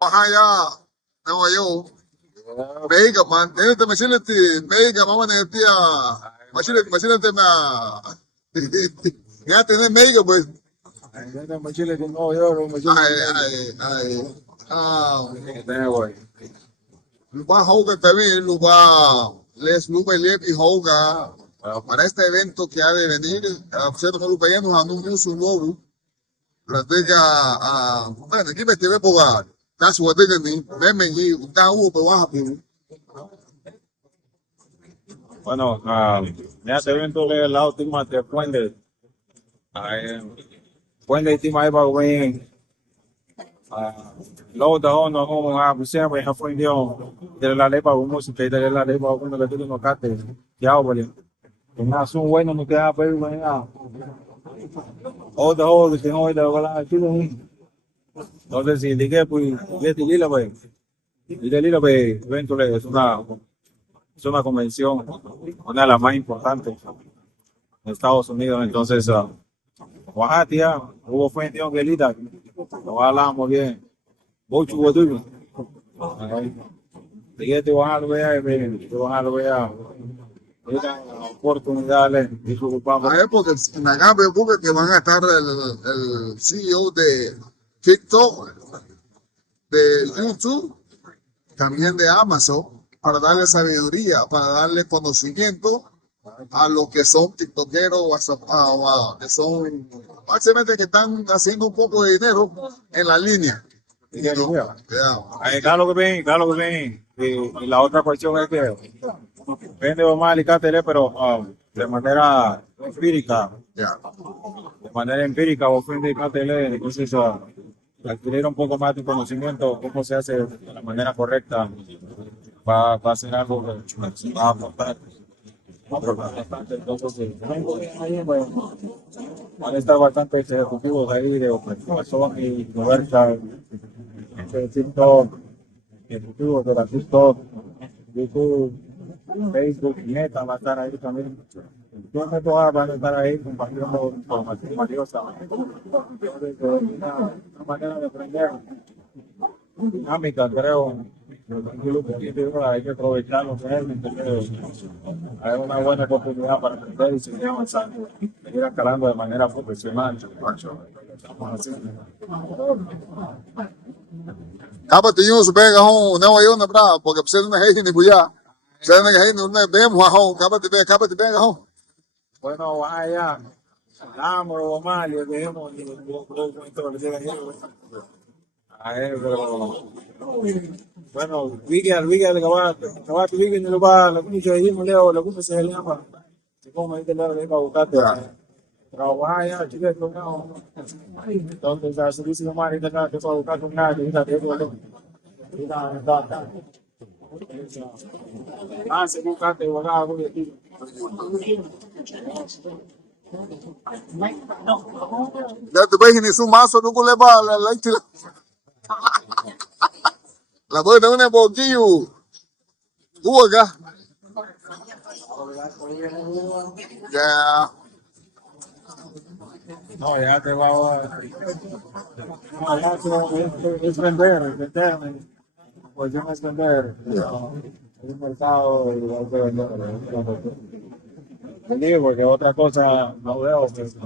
Haya nawayo meiga man te machine meiga mama netia machine te ma ya tener meiga pues Nenda machile de Nueva York, machile ay de México. ay ah Tenés, güey. lupa hoga también lupa les lupa lep y hoga para este evento que ha de venir cierto que lupa ya nos anuncia un nuevo la tega bueno aquí me tiene por that's what they're gonna need me y da hubo por baja. Bueno, ya este evento de la última de Puente. Puente y Tima Eva, güey. Luego de uno, pues siempre ya fue indio. De la ley para música y de la ley para uno que tiene un cate. Ya, güey. Que nada, son buenos, no queda, pero, güey, ya. Otro, que no, de la chile. Entonces, si dije, pues, le dile, güey. Dile, güey, evento es una convención, una de las más importantes en Estados Unidos. Entonces, Oaxaca, tía, hubo fuente de Angelita, lo hablamos bien. Mucho gusto. Dije, te vas a ver, te vas a ver, esta oportunidad, disculpamos. A porque en la Gabe porque que van a estar el CEO de TikTok, de YouTube, también de Amazon, para darle sabiduría, para darle conocimiento a los que son tiktokeros que son básicamente que están haciendo un poco de dinero en la línea. Dije, No, mira, yeah. claro que ven. Y la otra cuestión es que vende más alicate, pero de manera empírica. Yeah. De manera empírica, vos fuiste KTL, entonces adquirir un poco más de conocimiento, cómo se hace de la manera correcta, va a ser algo que va a aportar. Va a aportar bastante. Entonces, van a estar bastantes ejecutivos ahí de Operación y Universal, de TikTok, ejecutivos de la TikTok, YouTube, Facebook, Meta va a estar ahí también. Entonces todas van a estar ahí compartiendo información valiosa. Entonces, una manera de aprender dinámica, creo. Hay que aprovecharlo, entonces, hay una buena oportunidad para aprender y seguir avanzando, seguir escalando de manera profesional. Estamos haciendo. Kaba tinyo su pega hon na wayo na bra porque precisa na heini ni buya. Precisa na heini na bem hon kaba te pega hon. Bueno, vaya, vamos, Omar, le dejemos pero bueno, Miguel, acabate, Miguel, no lo va, lo que dijimos, Leo, lo que se le llama, como ahí te lo dejo a buscarte, pero vaya, chicos, no, entonces, a su vecino Omar, y te va a buscar con nadie, y te se buscate, abogado, Da te bai ni su maso no kule ba la tila. La boy da una boquillo. Uga. Ya. no, ya te va a... No, ya es vender, pues yo no es vender. Es un mercado y hay que vender. Digo, porque otra cosa no veo. Pues,